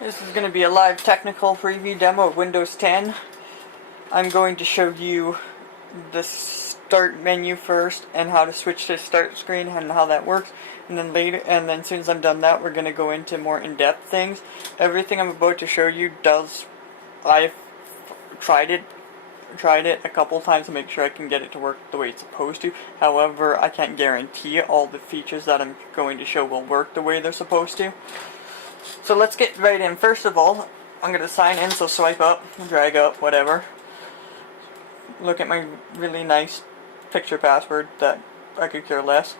This is going to be a live technical preview demo of Windows 10. I'm going to show you the start menu first and how to switch to start screen and how that works. And then as soon as I'm done that, we're going to go into more in-depth things. Everything I'm about to show you I've tried it a couple times to make sure I can get it to work the way it's supposed to. However, I can't guarantee all the features that I'm going to show will work the way they're supposed to. So let's get right in. First of all, I'm going to sign in, so swipe up, drag up, whatever. Look at my really nice picture password that I could care less.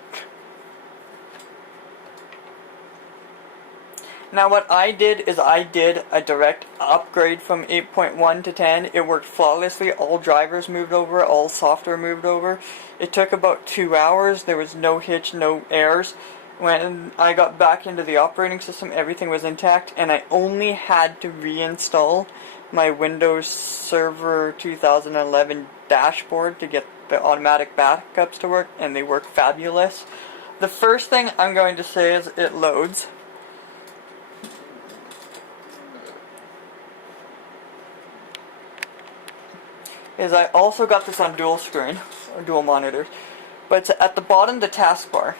Now what I did is I did a direct upgrade from 8.1 to 10. It worked flawlessly. All drivers moved over, all software moved over. It took about 2 hours. There was no hitch, no errors. When I got back into the operating system, everything was intact, and I only had to reinstall my Windows Server 2011 dashboard to get the automatic backups to work, and they work fabulous. The first thing I'm going to say is it loads. I also got this on dual screen, or dual monitors, but it's at the bottom of the taskbar.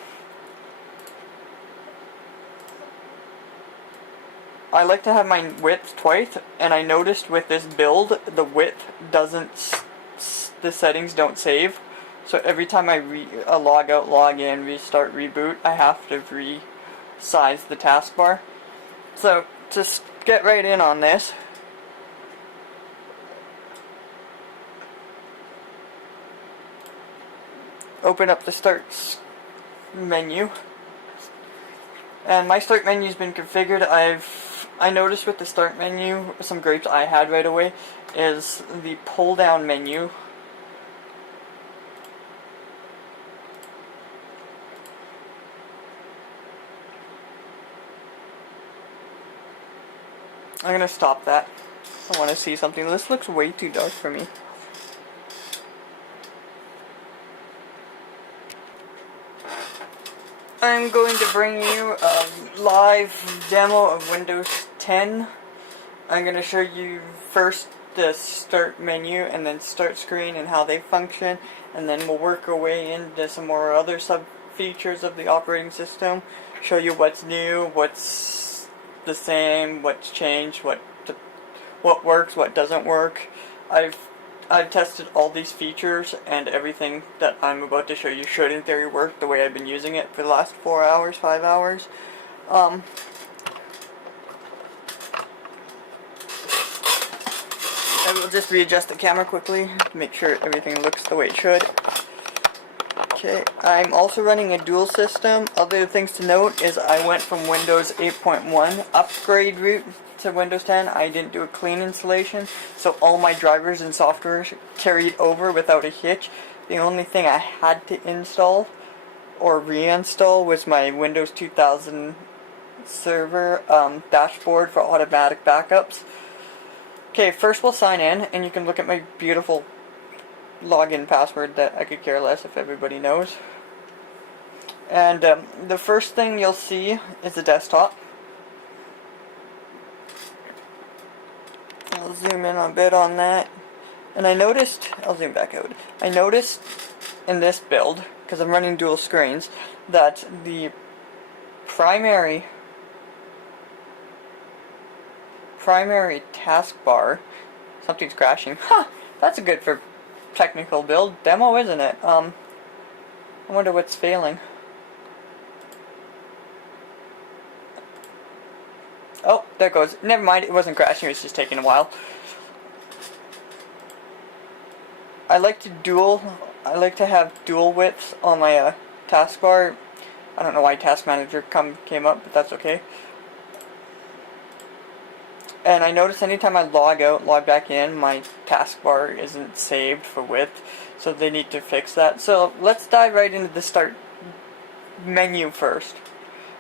I like to have my width twice, and I noticed with this build, the width the settings don't save. So every time I log out, log in, restart, reboot, I have to resize the taskbar. So just get right in on this. Open up the start menu. And my start menu's been configured. I noticed with the start menu, some gripes I had right away is the pull down menu. I'm gonna stop that. I want to see something. This looks way too dark for me. I'm going to bring you a live demo of Windows 10. I'm going to show you first the start menu and then start screen and how they function, and then we'll work our way into some more other sub features of the operating system, show you what's new, what's the same, what's changed, what works, what doesn't work. I've tested all these features, and everything that I'm about to show you should in theory work the way I've been using it for the last 4 hours, 5 hours. I will just readjust the camera quickly to make sure everything looks the way it should. Okay, I'm also running a dual system. Other things to note is I went from Windows 8.1 upgrade route to Windows 10. I didn't do a clean installation, so all my drivers and software carried over without a hitch. The only thing I had to install or reinstall was my Windows 2000 server dashboard for automatic backups. Okay, first we'll sign in, and you can look at my beautiful login password that I could care less if everybody knows. And the first thing you'll see is the desktop. I'll zoom in a bit on that. And I'll zoom back out. I noticed in this build, because I'm running dual screens, that the primary taskbar, something's crashing. Ha! That's a good for technical build demo, isn't it? I wonder what's failing. Oh, there it goes. Never mind, it wasn't crashing, it was just taking a while. I like to have dual widths on my taskbar. I don't know why Task Manager came up, but that's okay. And I notice anytime I log out, log back in, my taskbar isn't saved for width, so they need to fix that. So let's dive right into the start menu first.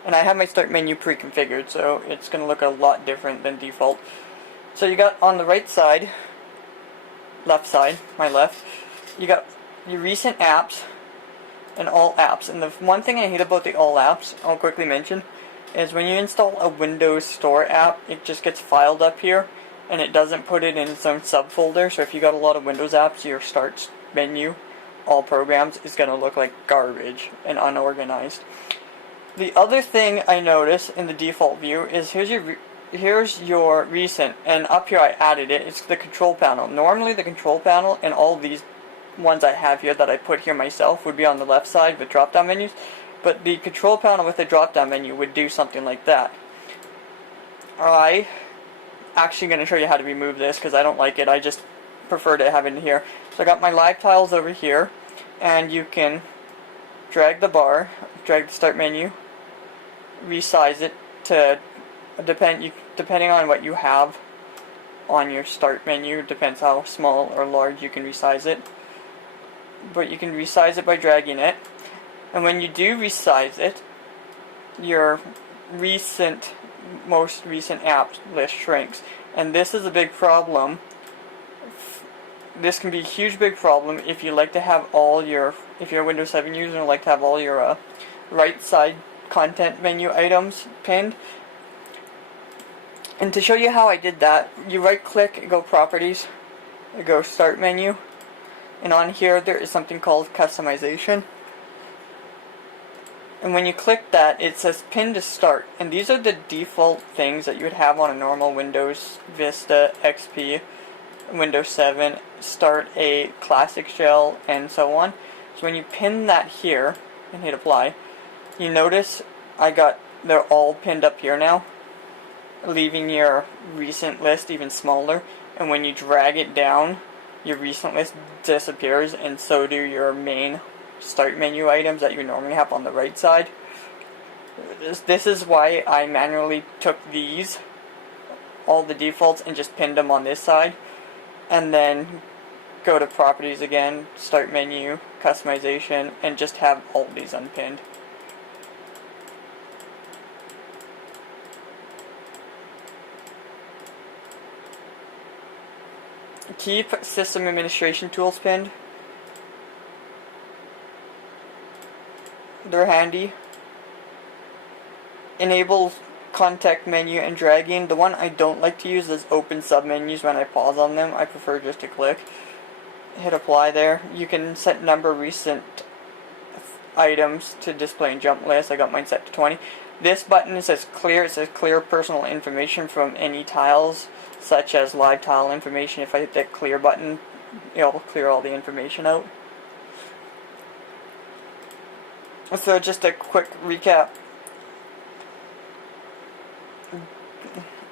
And I have my start menu pre-configured, so it's going to look a lot different than default. So you got on the right side, left side, my left, you got your recent apps and all apps. And the one thing I hate about the all apps, I'll quickly mention, is when you install a Windows Store app, it just gets filed up here, and it doesn't put it in its own subfolder. So if you got a lot of Windows apps, your Start menu, all programs, is going to look like garbage and unorganized. The other thing I notice in the default view is here's your recent, and up here I added it. It's the control panel. Normally the control panel and all these ones I have here that I put here myself would be on the left side with drop down menus, but the control panel with the drop down menu would do something like that. I actually going to show you how to remove this because I don't like it. I just prefer to have it in here. So I got my live tiles over here, and you can drag the bar, drag the start menu, resize it to depending on what you have on your start menu, depends how small or large you can resize it. But you can resize it by dragging it, and when you do resize it, your most recent app list shrinks, and this is a big problem. This can be a huge big problem if you like to have if you're a Windows 7 user and like to have all your right side content menu items pinned. And to show you how I did that, you right click, go properties, go start menu, and on here there is something called customization. And when you click that, it says pin to start, and these are the default things that you would have on a normal Windows Vista, XP, Windows 7, Start, a Classic Shell, and so on. So when you pin that here and hit apply, you notice they're all pinned up here now, leaving your recent list even smaller. And when you drag it down, your recent list disappears, and so do your main start menu items that you normally have on the right side. This is why I manually took all the defaults, and just pinned them on this side, and then go to properties again, start menu, customization, and just have all these unpinned. Keep system administration tools pinned. They're handy. Enable context menu and dragging. The one I don't like to use is open submenus when I pause on them. I prefer just to click. Hit apply there. You can set number recent items to display in jump list. I got mine set to 20. This button says clear. It says clear personal information from any tiles, such as live tile information. If I hit that clear button, it'll clear all the information out. So just a quick recap.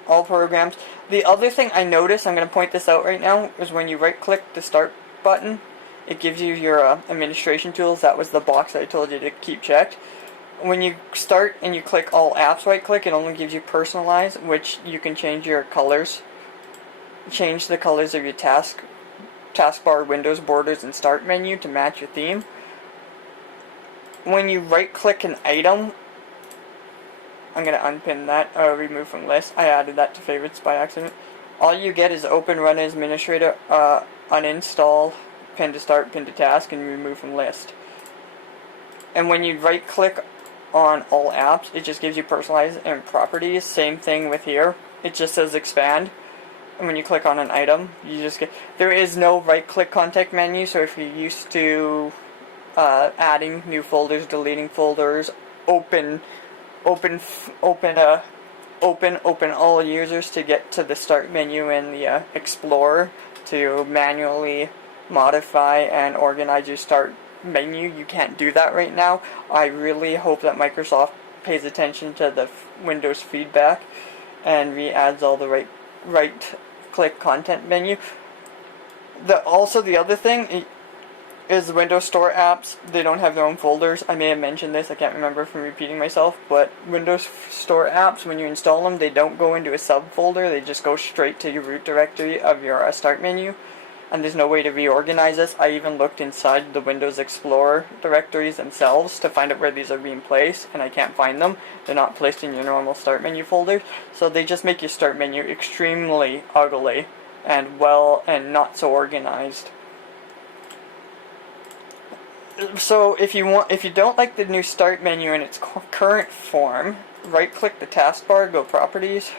All programs. The other thing I noticed, I'm going to point this out right now, is when you right click the start button, it gives you your administration tools. That was the box I told you to keep checked. When you start and you click all apps, right click, it only gives you personalize, which you can change your colors. Change the colors of your taskbar, windows, borders, and start menu to match your theme. When you right click an item, I'm going to unpin that, remove from list. I added that to favorites by accident. All you get is open, run as administrator, uninstall, pin to start, pin to task, and remove from list. And when you right click on all apps, it just gives you personalize and properties. Same thing with here. It just says expand. And when you click on an item, you just get, there is no right click context menu, so if you're used to adding new folders, deleting folders, open all users to get to the start menu in the Explorer to manually modify and organize your start menu, you can't do that right now. I really hope that Microsoft pays attention to the Windows feedback and re-adds all the right click content menu. Also the other thing is Windows Store apps, they don't have their own folders. I may have mentioned this, I can't remember from repeating myself, but Windows Store apps, when you install them, they don't go into a subfolder, they just go straight to your root directory of your start menu, and there's no way to reorganize this. I even looked inside the Windows Explorer directories themselves to find out where these are being placed, and I can't find them. They're not placed in your normal start menu folders, so they just make your start menu extremely ugly and not so organized. So if you don't like the new start menu in its current form, right-click the taskbar, go Properties,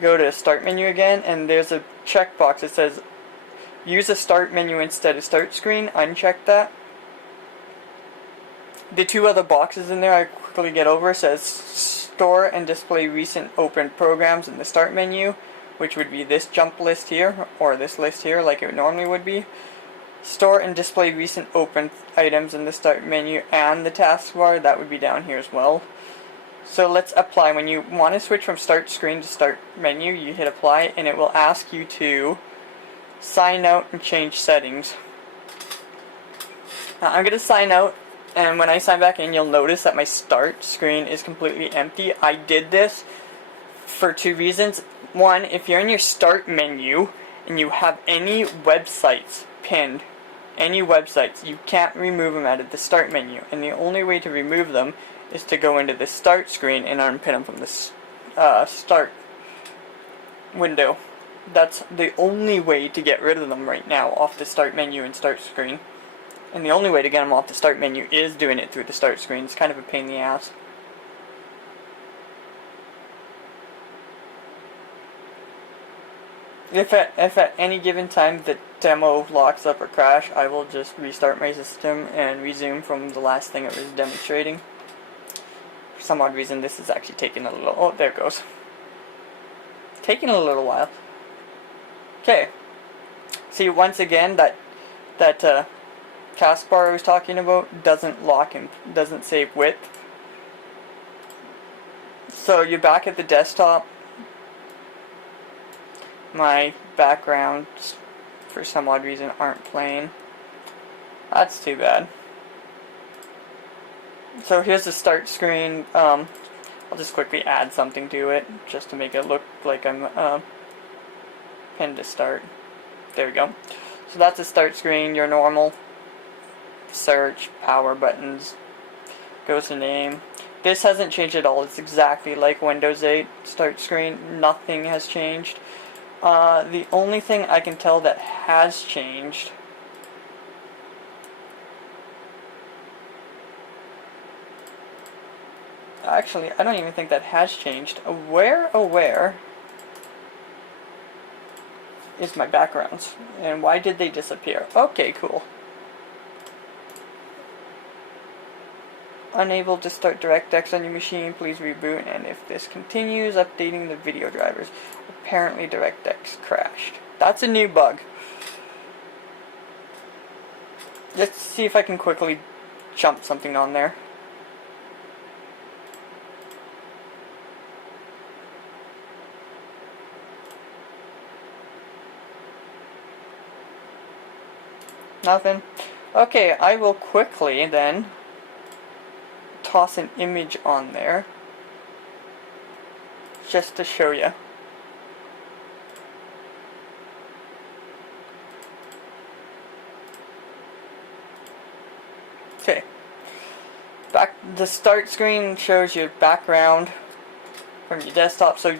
go to Start Menu again, and there's a checkbox that says Use a Start Menu instead of Start Screen. Uncheck that. The two other boxes in there I quickly get over says Store and Display Recent Opened Programs in the Start Menu, which would be this jump list here, or this list here like it normally would be. Store and display recent opened items in the Start menu and the taskbar, that would be down here as well. So let's apply. When you want to switch from Start Screen to Start Menu, you hit Apply, and it will ask you to sign out and change settings. Now I'm going to sign out, and when I sign back in, you'll notice that my Start screen is completely empty. I did this for two reasons. One, if you're in your Start menu and you have any websites pinned, any websites, you can't remove them out of the Start menu, and the only way to remove them is to go into the Start screen and unpin them from the Start window. That's the only way to get rid of them right now off the Start menu and Start screen, and the only way to get them off the Start menu is doing it through the Start screen. It's kind of a pain in the ass. If at any given time the demo locks up or crash, I will just restart my system and resume from the last thing it was demonstrating. For some odd reason, this is actually taking a little... Oh, there it goes. Taking a little while. Okay. See, once again, that taskbar I was talking about doesn't lock and doesn't save width. So you're back at the desktop. My backgrounds, for some odd reason, aren't playing. That's too bad. So here's the Start screen. I'll just quickly add something to it, just to make it look like I'm pinned to Start. There we go. So that's the Start screen, your normal search, power buttons, goes to name. This hasn't changed at all. It's exactly like Windows 8 Start screen. Nothing has changed. The only thing I can tell that has changed actually, I don't even think that has changed. Where is my backgrounds? And why did they disappear? Okay, cool. Unable to start DirectX on your machine, please reboot, and if this continues, updating the video drivers. Apparently DirectX crashed. That's a new bug. Let's see if I can quickly jump something on there. Nothing. Okay, I will quickly then toss an image on there just to show you. Okay. The Start screen shows your background from your desktop, so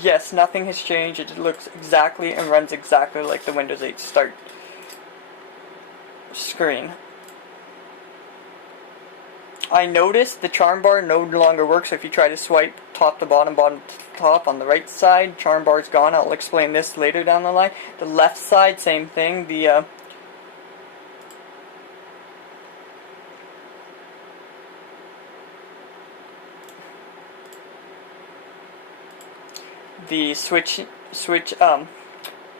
yes, nothing has changed. It looks exactly and runs exactly like the Windows 8 Start screen. I noticed the charm bar no longer works, so if you try to swipe top to bottom, bottom to top on the right side, charm bar's gone. I'll explain this later down the line. The left side, same thing. The switch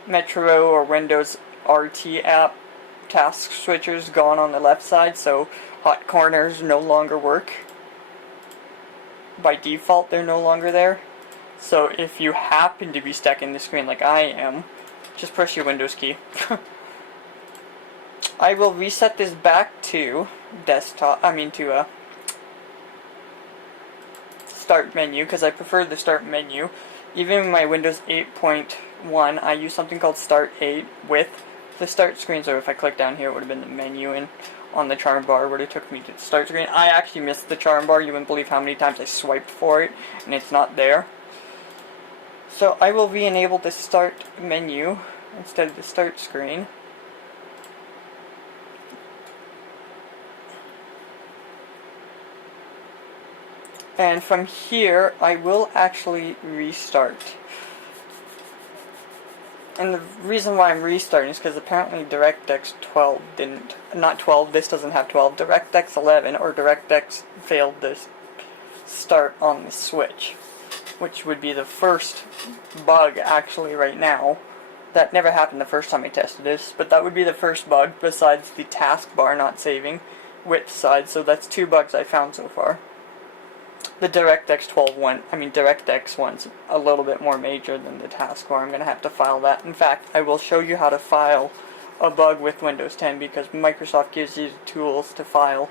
Metro or Windows RT app task switchers gone on the left side, so hot corners no longer work. By default, they're no longer there. So if you happen to be stuck in the screen like I am, just press your Windows key. I will reset this back to desktop. To Start menu, because I prefer the Start menu. Even in my Windows 8.1, I use something called Start 8 with the Start screen, so if I click down here, it would have been the menu, and on the charm bar would have took me to the Start screen. I actually missed the charm bar. You wouldn't believe how many times I swiped for it, and it's not there. So I will re-enable the Start menu instead of the Start screen. And from here, I will actually restart. And the reason why I'm restarting is because apparently DirectX 12 didn't, not 12, this doesn't have 12, DirectX 11 or DirectX failed this start on the Switch, which would be the first bug actually right now. That never happened the first time I tested this, but that would be the first bug besides the taskbar not saving width side, so that's 2 bugs I found so far. The DirectX 12 one, DirectX one's a little bit more major than the taskbar. I'm going to have to file that. In fact, I will show you how to file a bug with Windows 10 because Microsoft gives you the tools to file.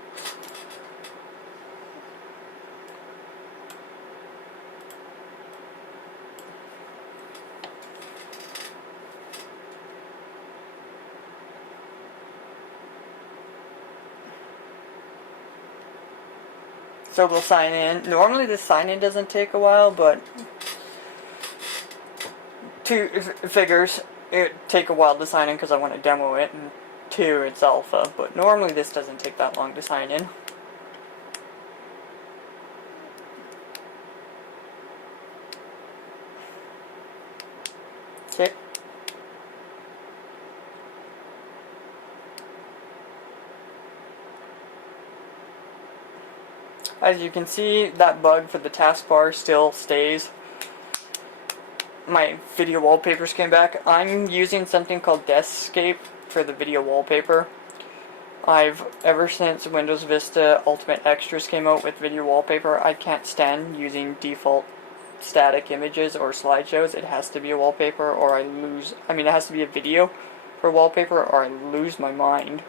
So we'll sign in. Normally the sign in doesn't take a while, but 2 figures it take a while to sign in because I want to demo it, and 2 it's alpha, but normally this doesn't take that long to sign in. Okay. As you can see, that bug for the taskbar still stays. My video wallpapers came back. I'm using something called Deskscape for the video wallpaper. Ever since Windows Vista Ultimate Extras came out with video wallpaper, I can't stand using default static images or slideshows. It has to be a wallpaper or I lose, it has to be a video for wallpaper or I lose my mind.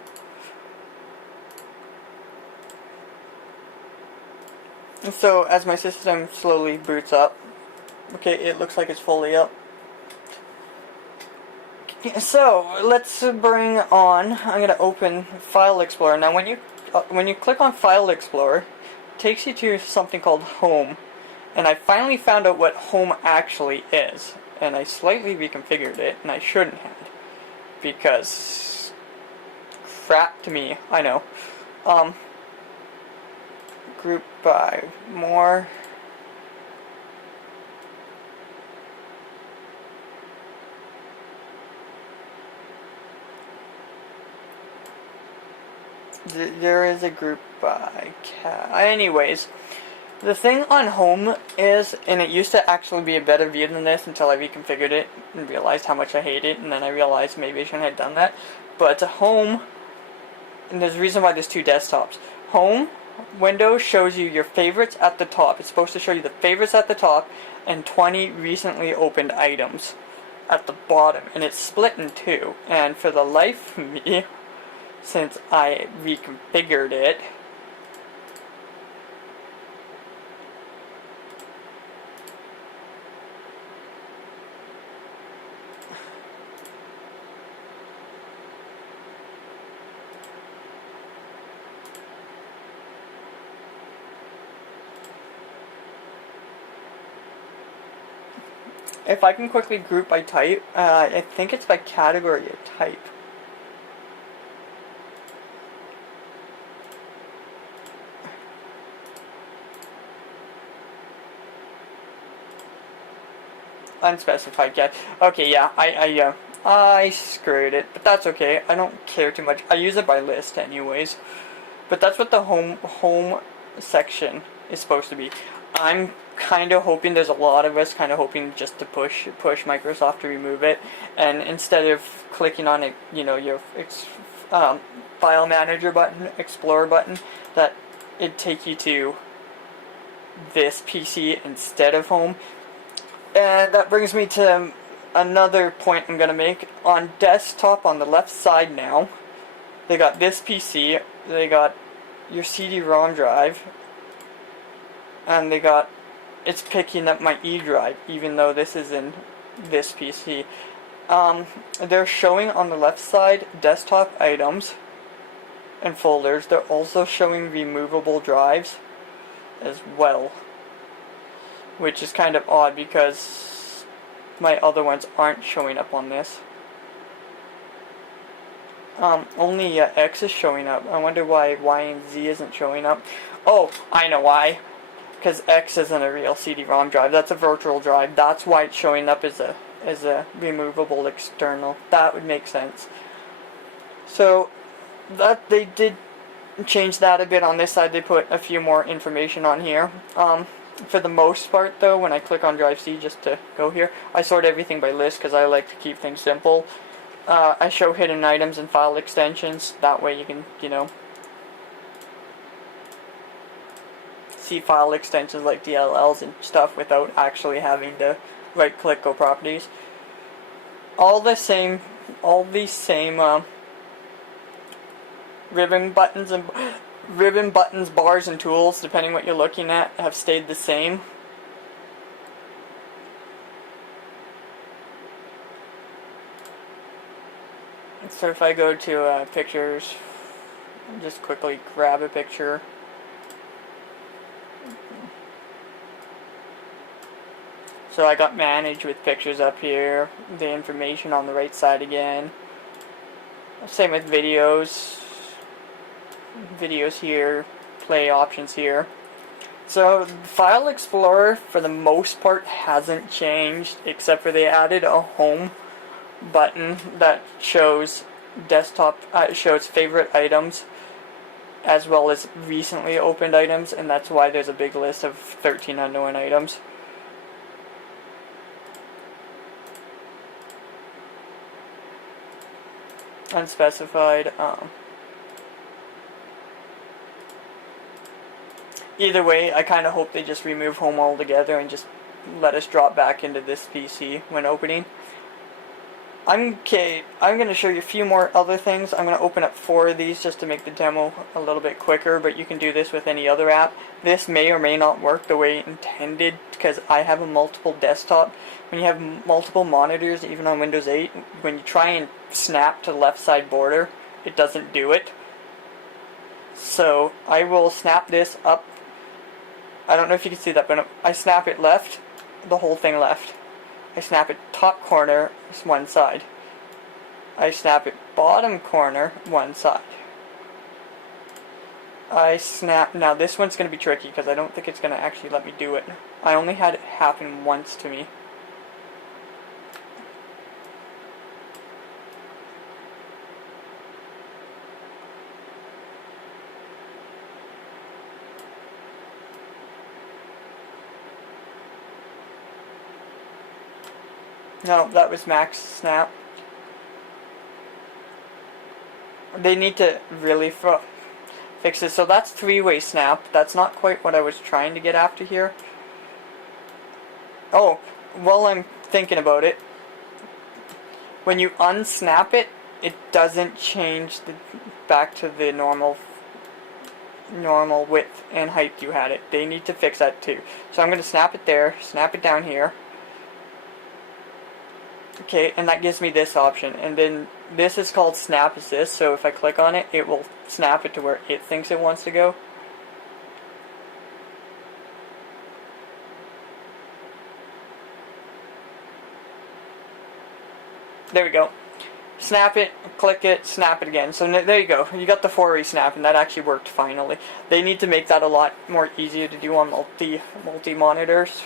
And so, as my system slowly boots up, okay, it looks like it's fully up. So, let's bring on, I'm going to open File Explorer. Now, when you click on File Explorer, it takes you to something called Home. And I finally found out what Home actually is. And I slightly reconfigured it, and I shouldn't have. Because, crap to me, I know. Group by more. There is a group by anyways, the thing on Home is, and it used to actually be a better view than this until I reconfigured it and realized how much I hate it, and then I realized maybe I shouldn't have done that. But Home, and there's a reason why there's 2 desktops. Home window shows you your favorites at the top. It's supposed to show you the favorites at the top and 20 recently opened items at the bottom, and it's split in 2. And for the life of me, since I reconfigured it, if I can quickly group by type, I think it's by category of type. Unspecified yet. Okay, yeah, I screwed it, but that's okay. I don't care too much. I use it by list anyways. But that's what the home section is supposed to be. I'm kind of hoping, there's a lot of us kind of hoping just to push Microsoft to remove it, and instead of clicking on it, your file manager button, Explorer button, that it'd take you to this PC instead of Home. And that brings me to another point I'm going to make. On desktop on the left side now, they got this PC, they got your CD-ROM drive, and it's picking up my E drive, even though this is in this PC. They're showing on the left side desktop items and folders. They're also showing removable drives as well, which is kind of odd because my other ones aren't showing up on this. Only X is showing up. I wonder why Y and Z isn't showing up. Oh, I know why. because X isn't a real CD-ROM drive. That's a virtual drive. That's why it's showing up as a removable external. That would make sense. So that they did change that a bit on this side. They put a few more information on here. For the most part, though, when I click on Drive C just to go here, I sort everything by list because I like to keep things simple. I show hidden items and file extensions. That way you can, see file extensions like DLLs and stuff without actually having to right-click Go Properties. All these same ribbon buttons, bars, and tools, depending what you're looking at, have stayed the same. So if I go to pictures, just quickly grab a picture. So I got manage with pictures up here, the information on the right side again. Same with videos. Videos here, play options here. So File Explorer for the most part hasn't changed, except for they added a home button that shows desktop, shows favorite items as well as recently opened items, and that's why there's a big list of 13 unknown items. Unspecified. Either way, I kind of hope they just remove home altogether and just let us drop back into this PC when opening. I'm going to show you a few more other things. I'm going to open up 4 of these just to make the demo a little bit quicker, but you can do this with any other app. This may or may not work the way intended because I have a multiple desktop. When you have multiple monitors, even on Windows 8, when you try and snap to the left side border, it doesn't do it. So I will snap this up. I don't know if you can see that, but I snap it left, the whole thing left. I snap it top corner, one side. I snap it bottom corner, one side. I snap, now this one's going to be tricky because I don't think it's going to actually let me do it. I only had it happen once to me. No, that was max snap. They need to really fix this. So that's 3-way snap. That's not quite what I was trying to get after here. Oh, while I'm thinking about it, when you unsnap it, it doesn't change back to the normal width and height you had it. They need to fix that too. So I'm going to snap it there, snap it down here. Okay, and that gives me this option, and then this is called Snap Assist, so if I click on it, it will snap it to where it thinks it wants to go. There we go. Snap it, click it, snap it again. So there you go. You got the 4-way snap, and that actually worked finally. They need to make that a lot more easier to do on multi-monitors.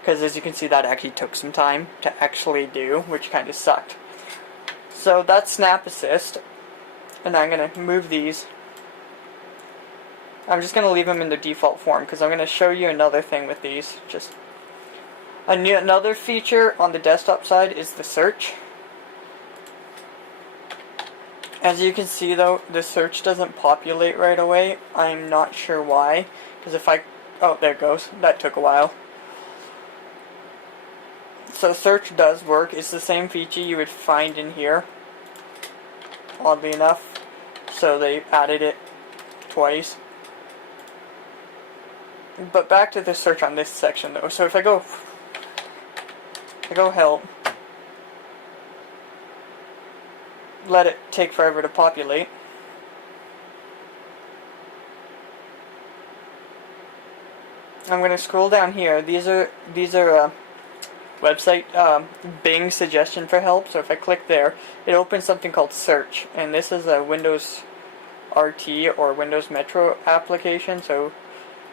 Because as you can see, that actually took some time to actually do, which kind of sucked. So that's Snap Assist. And I'm going to move these. I'm just going to leave them in their default form because I'm going to show you another thing with these. Just another feature on the desktop side is the search. As you can see though, the search doesn't populate right away. I'm not sure why. Because if I... Oh, there it goes. That took a while. So search does work. It's the same feature you would find in here, oddly enough. So they added it twice. But back to the search on this section though. So if I go help, let it take forever to populate. I'm going to scroll down here. These are website Bing suggestion for help. So if I click there, it opens something called Search, and this is a Windows RT or Windows Metro application. So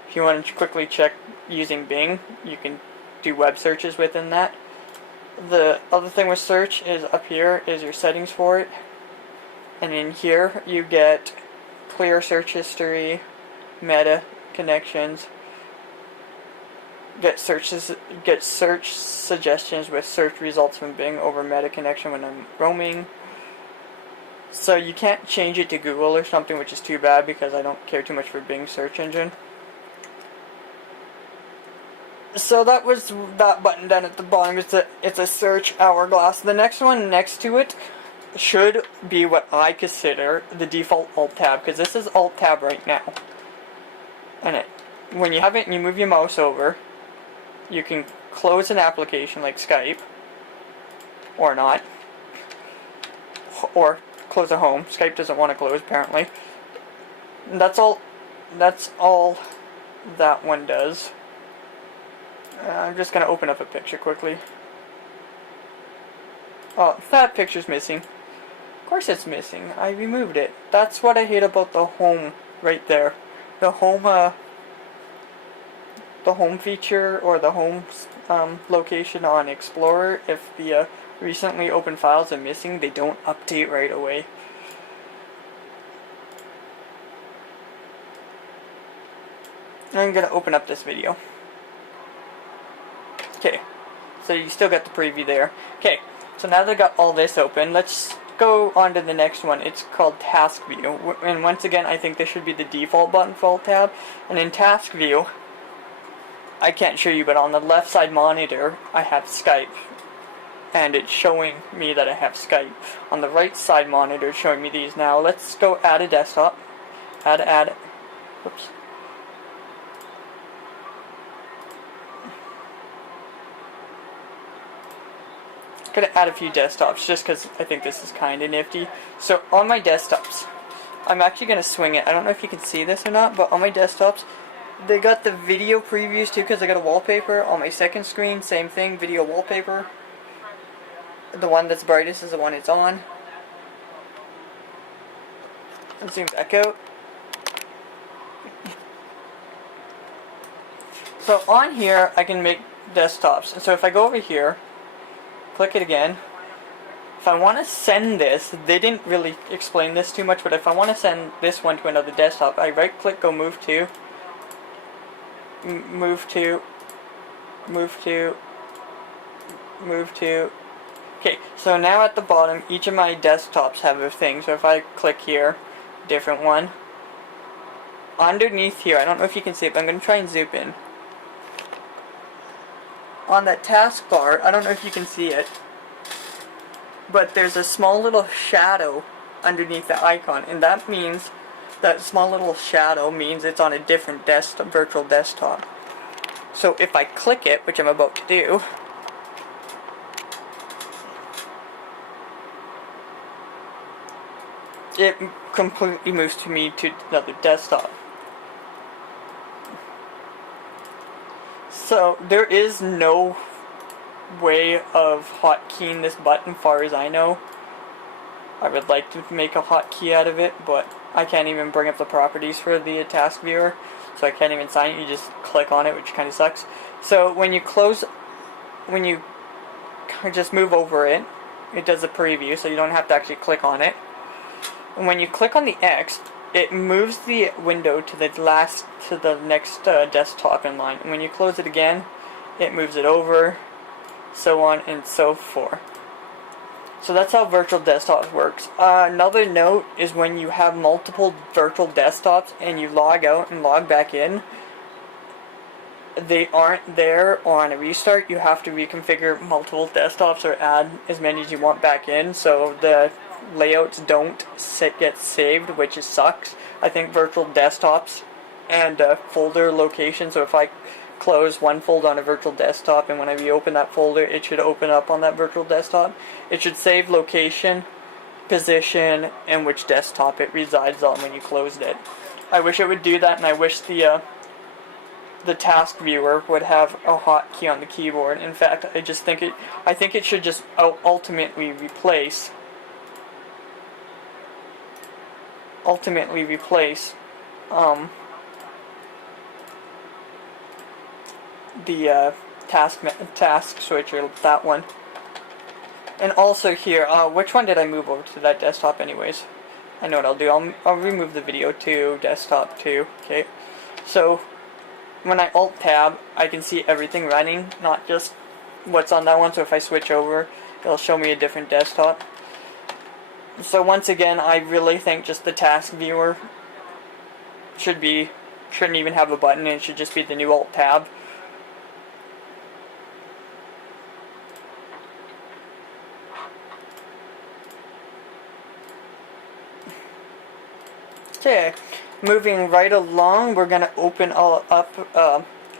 If you want to quickly check using Bing, you can do web searches within that. The other thing with search is up here is your settings for it. And in here you get clear search history, meta connections, get search suggestions with search results from Bing over meta connection when I'm roaming. So you can't change it to Google or something, which is too bad because I don't care too much for Bing search engine. So that was that button down at the bottom. It's a search hourglass. The next one next to it should be what I consider the default Alt tab, because this is Alt tab right now. And when you have it and you move your mouse over, you can close an application like Skype, or not, or close a home. Skype doesn't want to close apparently. And that's all that one does. I'm just going to open up a picture quickly. Oh, that picture's missing. Of course it's missing. I removed it. That's what I hate about the home right there. The home feature or the home location on Explorer, if the recently opened files are missing, they don't update right away. I'm going to open up this video. Okay, so you still got the preview there. Okay, so now that I got all this open, let's go on to the next one. It's called Task View. And once again, I think this should be the default button for Alt Tab. And in Task View, I can't show you, but on the left side monitor, I have Skype. And it's showing me that I have Skype. On the right side monitor, it's showing me these now. Let's go add a desktop. Add. Whoops. I'm going to add a few desktops just because I think this is kind of nifty. So on my desktops, I'm actually going to swing it. I don't know if you can see this or not, but on my desktops, they got the video previews too because I got a wallpaper. On my second screen, same thing, video wallpaper. The one that's brightest is the one it's on. Let's zoom back out. So on here, I can make desktops. And so if I go over here, click it again. If I want to send this, they didn't really explain this too much, but if I want to send this one to another desktop, I right click, go move to, move to. Okay, so now at the bottom, each of my desktops have a thing. So if I click here, different one. Underneath here, I don't know if you can see it, but I'm going to try and zoom in. On that taskbar, I don't know if you can see it, but there's a small little shadow underneath the icon, and that means that small little shadow means it's on a different desktop, virtual desktop. So if I click it, which I'm about to do, it completely moves me to another desktop. So there is no way of hotkeying this button, far as I know. I would like to make a hotkey out of it, but I can't even bring up the properties for the task viewer, so I can't even sign it. You just click on it, which kind of sucks. So when you just move over it, it does a preview, so you don't have to actually click on it. And when you click on the X, it moves the window to the next desktop in line. And when you close it again, it moves it over, so on and so forth. So that's how virtual desktops works. Another note is when you have multiple virtual desktops and you log out and log back in, they aren't there on a restart. You have to reconfigure multiple desktops or add as many as you want back in, so the layouts don't get saved, which sucks. I think virtual desktops and folder location, so if I close one folder on a virtual desktop and when I reopen that folder, it should open up on that virtual desktop. It should save location, position, and which desktop it resides on when you closed it. I wish it would do that, and I wish the task viewer would have a hotkey on the keyboard. In fact, I think it should just ultimately replace the task switcher, that one. And also here, which one did I move over to that desktop anyways? I know what I'll do. I'll remove the video to desktop too. Okay. So when I alt tab, I can see everything running, not just what's on that one. So if I switch over, it'll show me a different desktop. So once again, I really think just the task viewer shouldn't even have a button. It should just be the new alt tab. Okay, moving right along, we're going to open up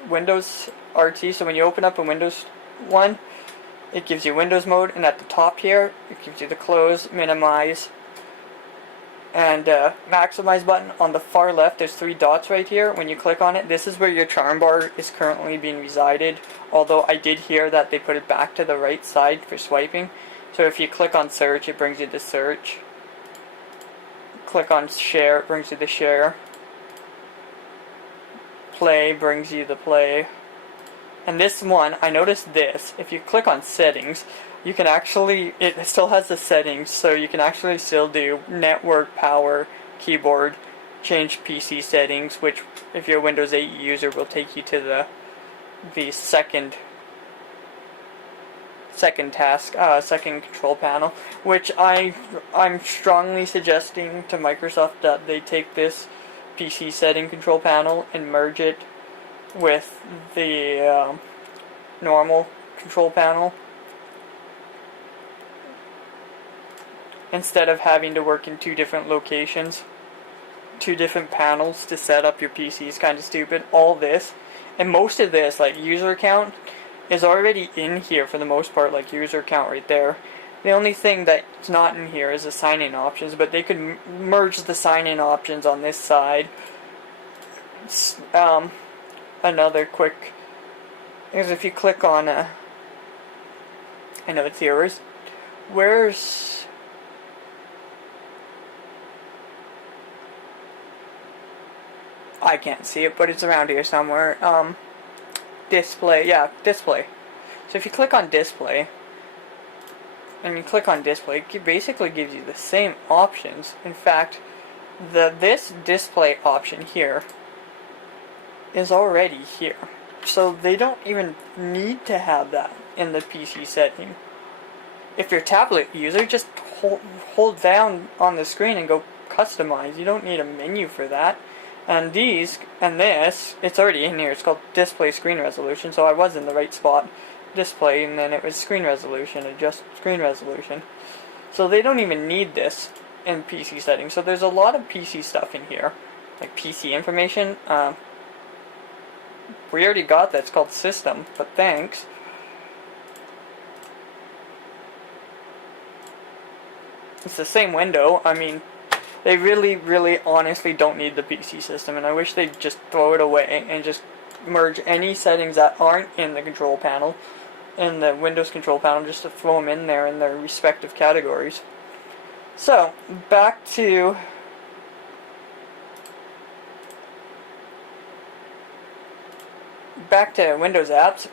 Windows RT. So when you open up a Windows one, it gives you Windows mode, and at the top here, it gives you the close, minimize, and maximize button. On the far left, there's 3 dots right here. When you click on it, this is where your charm bar is currently being resided, although I did hear that they put it back to the right side for swiping. So if you click on search, it brings you to search. Click on share, it brings you the share. Play brings you the play. And this one, I noticed this, if you click on settings, you can actually, it still has the settings, so you can actually still do network, power, keyboard, change PC settings, which if you're a Windows 8 user will take you to the second task, second control panel, which I'm strongly suggesting to Microsoft that they take this PC setting control panel and merge it with the normal control panel, instead of having to work in 2 different locations, 2 different panels to set up your PC is kind of stupid. All this, and most of this, like user account, is already in here for the most part, like user account right there. The only thing that's not in here is the sign-in options, but they could merge the sign-in options on this side. Another quick is if you click on I know it's here. Where's I can't see it, but it's around here somewhere. Display, yeah, display. So if you click on display, and you click on display, it basically gives you the same options. In fact, this display option here is already here. So they don't even need to have that in the PC setting. If you're a tablet user, just hold down on the screen and go customize. You don't need a menu for that. And these, and this, it's already in here. It's called display screen resolution, so I was in the right spot. Display, and then it was screen resolution, adjust screen resolution. So they don't even need this in PC settings. So there's a lot of PC stuff in here, like PC information. We already got that. It's called system, but thanks. It's the same window. I mean, they really, honestly don't need the PC system, and I wish they'd just throw it away and just merge any settings that aren't in the control panel, in the Windows control panel, just to throw them in there in their respective categories. So, back to Windows apps.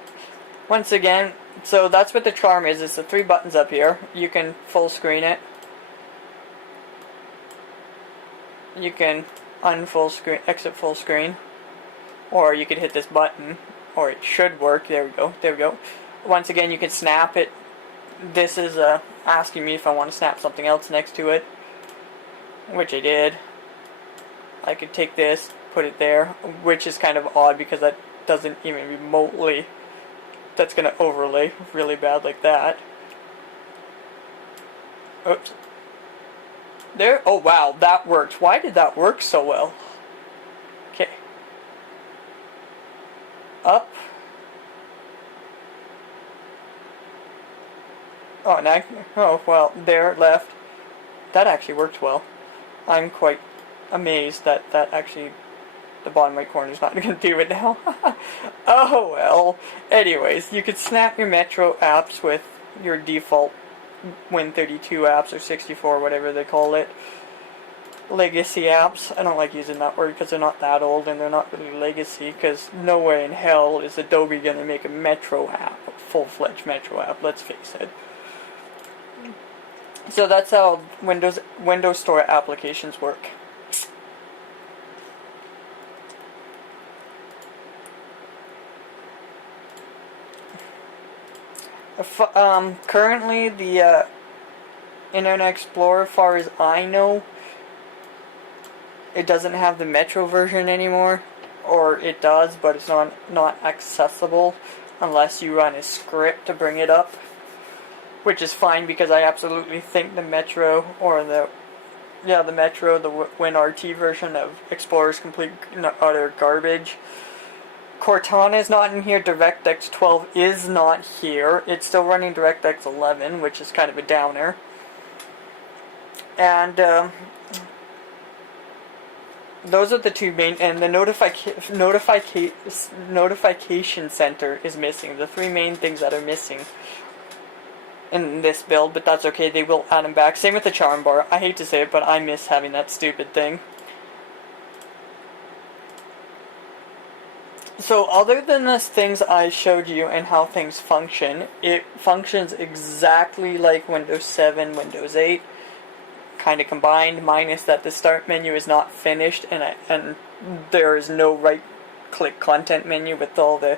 Once again, so that's what the charm is. It's the 3 buttons up here. You can full screen it. You can exit full screen, or you could hit this button, or it should work. There we go. Once again, you can snap it. This is asking me if I want to snap something else next to it, which I did. I could take this, put it there, which is kind of odd because that doesn't even remotely, that's going to overlay really bad like that. Oops. There, oh wow, that worked. Why did that work so well? Okay. Up. Oh, now, oh well, there, left. That actually worked well. I'm quite amazed that actually, the bottom right corner is not going to do it now. Oh well. Anyways, you could snap your Metro apps with your default Win32 apps or 64, whatever they call it. legacy apps. I don't like using that word because they're not that old and they're not really legacy, because nowhere in hell is Adobe going to make a Metro app, a full-fledged Metro app, let's face it. So that's how Windows Store applications work. Currently the Internet Explorer, as far as I know, it doesn't have the Metro version anymore, or it does, but it's not accessible unless you run a script to bring it up, which is fine because I absolutely think the Metro, or the Metro, the WinRT version of Explorer is complete utter garbage. Cortana is not in here. DirectX 12 is not here. It's still running DirectX 11, which is kind of a downer. And those are the two main, and the notification center is missing. The three main things that are missing in this build, but that's okay, they will add them back. Same with the charm bar. I hate to say it, but I miss having that stupid thing. So other than the things I showed you and how things function, it functions exactly like Windows 7, Windows 8, kind of combined, minus that the start menu is not finished and there is no right-click content menu with all the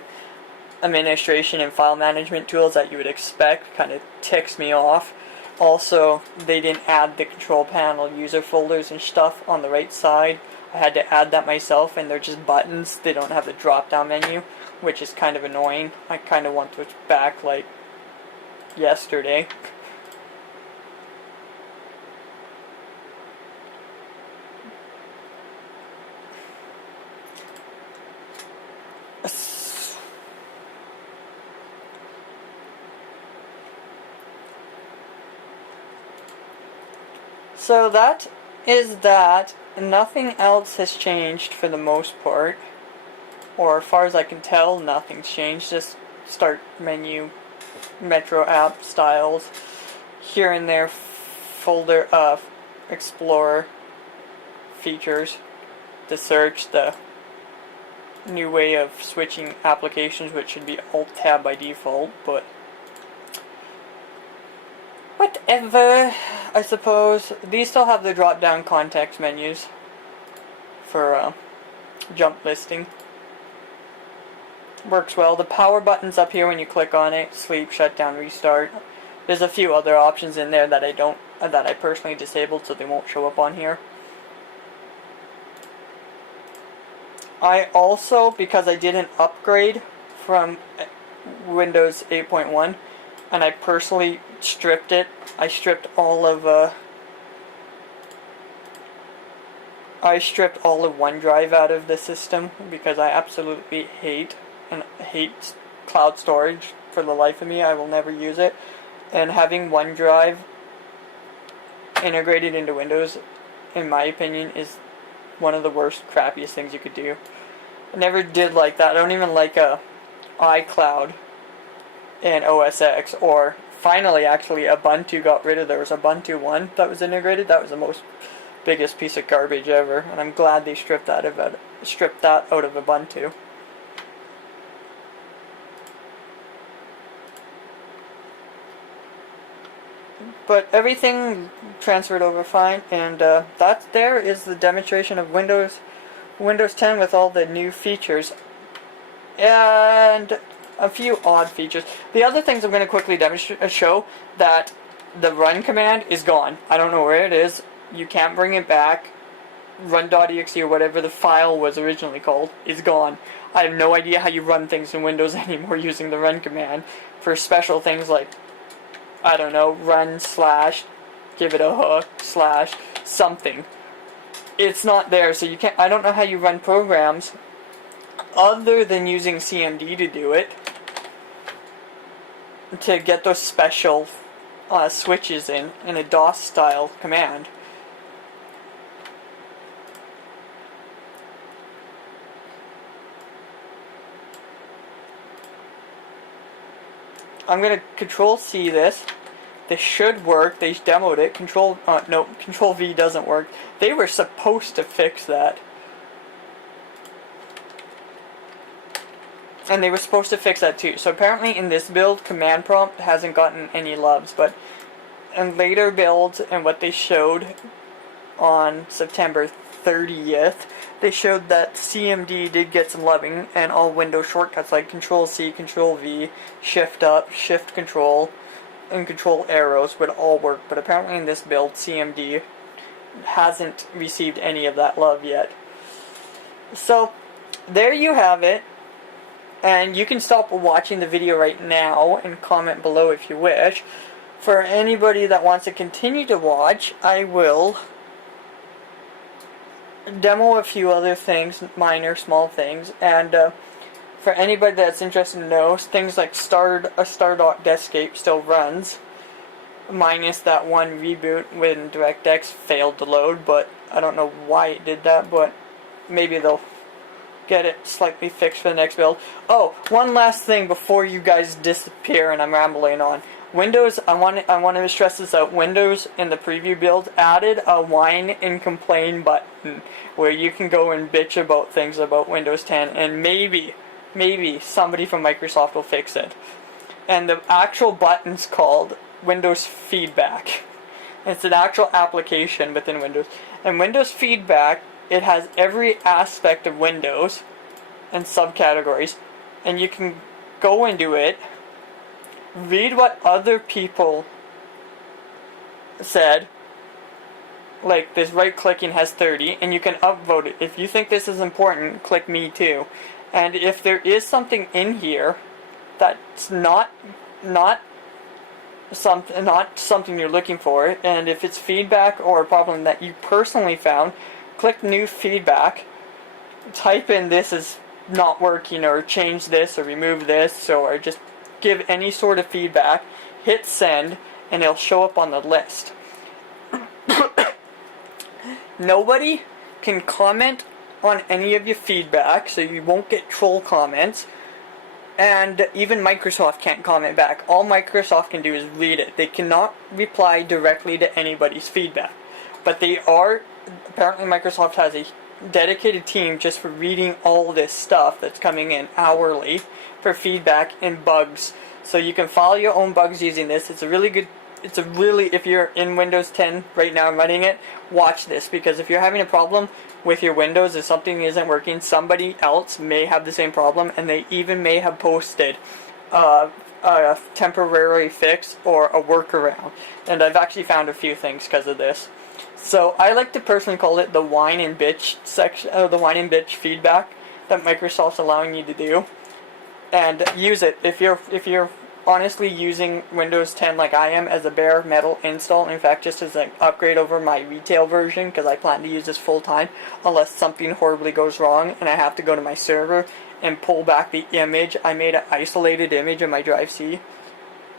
administration and file management tools that you would expect. Kind of ticks me off. Also, they didn't add the control panel user folders and stuff on the right side. I had to add that myself, and they're just buttons. They don't have the drop-down menu, which is kind of annoying. I kind of want those back like yesterday. So that is that. Nothing else has changed for the most part, or as far as I can tell, nothing's changed. Just start menu, Metro app styles, here and there folder Explorer features, the search, the new way of switching applications, which should be Alt-Tab by default, but whatever, I suppose. These still have the drop-down context menus for jump listing. Works well. The power button's up here when you click on it. Sleep, shut down, restart. There's a few other options in there that I personally disabled, so they won't show up on here. I also, because I did an upgrade from Windows 8.1, and I personally stripped it. I stripped all of OneDrive out of the system because I absolutely hate cloud storage for the life of me. I will never use it. And having OneDrive integrated into Windows, in my opinion, is one of the worst, crappiest things you could do. I never did like that. I don't even like iCloud and OS X, or finally actually Ubuntu got rid of. There was Ubuntu 1 that was integrated. That was the biggest piece of garbage ever, and I'm glad they stripped that out of Ubuntu. But everything transferred over fine, and that there is the demonstration of Windows 10 with all the new features and a few odd features. The other things I'm going to quickly show that the run command is gone. I don't know where it is. You can't bring it back. Run.exe or whatever the file was originally called is gone. I have no idea how you run things in Windows anymore using the run command for special things like, I don't know, run / give it a hook / something. It's not there, so you can't. I don't know how you run programs other than using CMD to do it, to get those special switches in a DOS style command. I'm going to Control C this, This should work. They demoed it. Control V doesn't work. They were supposed to fix that. And they were supposed to fix that too. So apparently in this build, command prompt hasn't gotten any loves. But in later builds and what they showed on September 30th, they showed that CMD did get some loving, and all Windows shortcuts like Control C, Control V, Shift Up, Shift Control, and Control arrows would all work. But apparently in this build, CMD hasn't received any of that love yet. So there you have it. And you can stop watching the video right now and comment below if you wish. For anybody that wants to continue to watch, I will demo a few other things, minor, small things. And for anybody that's interested to know, things like a Stardock Deathscape still runs, minus that one reboot when DirectX failed to load. But I don't know why it did that, but maybe they'll get it slightly fixed for the next build. Oh, one last thing before you guys disappear and I'm rambling on. Windows, I want to stress this out. Windows in the preview build added a whine and complain button where you can go and bitch about things about Windows 10, and maybe somebody from Microsoft will fix it. And the actual button's called Windows Feedback. It's an actual application within Windows. And Windows Feedback, it has every aspect of Windows and subcategories, and you can go into it, read what other people said, like this right clicking has 30, and you can upvote it. If you think this is important, click me too. And if there is something in here that's not something you're looking for, and if it's feedback or a problem that you personally found, click new feedback, type in this is not working, or change this, or remove this, or just give any sort of feedback, hit send, and it'll show up on the list. Nobody can comment on any of your feedback, so you won't get troll comments, and even Microsoft can't comment back. All Microsoft can do is read it. They cannot reply directly to anybody's feedback, but they are, apparently Microsoft has a dedicated team just for reading all this stuff that's coming in hourly for feedback and bugs. So you can file your own bugs using this. It's a really, if you're in Windows 10 right now and running it, watch this, because if you're having a problem with your Windows, if something isn't working, somebody else may have the same problem, and they even may have posted a temporary fix or a workaround. And I've actually found a few things because of this. So I like to personally call it the whine and bitch section, the whine and bitch feedback that Microsoft's allowing you to do, and use it if you're honestly using Windows 10 like I am as a bare metal install. In fact, just as an upgrade over my retail version, because I plan to use this full time unless something horribly goes wrong and I have to go to my server and pull back the image. I made an isolated image of my drive C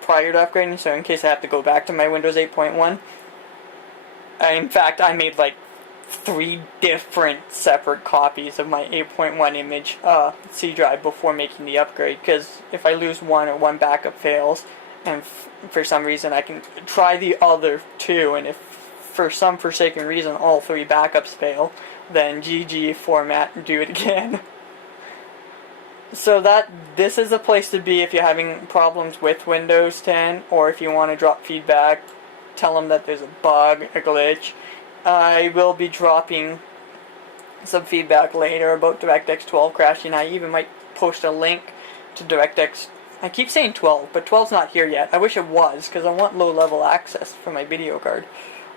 prior to upgrading, so in case I have to go back to my Windows 8.1. In fact, I made like 3 different separate copies of my 8.1 image C drive before making the upgrade, because if I lose one or one backup fails, and for some reason I can try the other 2, and if for some forsaken reason all 3 backups fail, then GG, format, and do it again. So this is a place to be if you're having problems with Windows 10, or if you want to drop feedback, tell them that there's a bug, a glitch. I will be dropping some feedback later about DirectX 12 crashing. I even might post a link to DirectX. I keep saying 12, but 12's not here yet. I wish it was, because I want low-level access for my video card.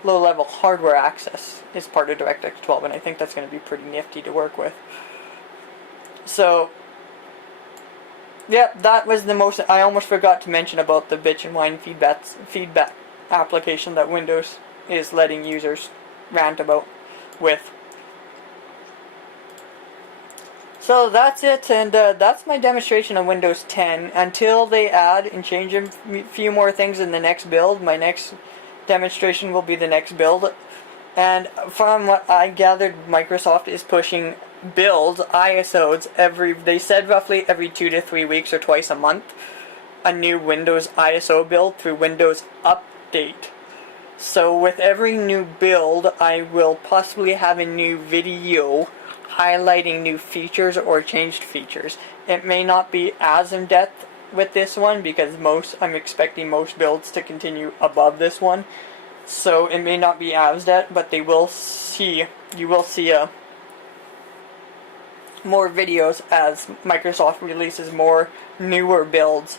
Low-level hardware access is part of DirectX 12, and I think that's going to be pretty nifty to work with. So, yeah, that was the most. I almost forgot to mention about the bitch and whine feedback application that Windows is letting users rant about with. So that's it, and that's my demonstration of Windows 10. Until they add and change a few more things in the next build, my next demonstration will be the next build. And from what I gathered, Microsoft is pushing builds, ISOs, they said roughly every 2 to 3 weeks or twice a month, a new Windows ISO build through Windows update. So with every new build, I will possibly have a new video highlighting new features or changed features. It may not be as in depth with this one because I'm expecting most builds to continue above this one. So it may not be as depth, but you will see more videos as Microsoft releases more newer builds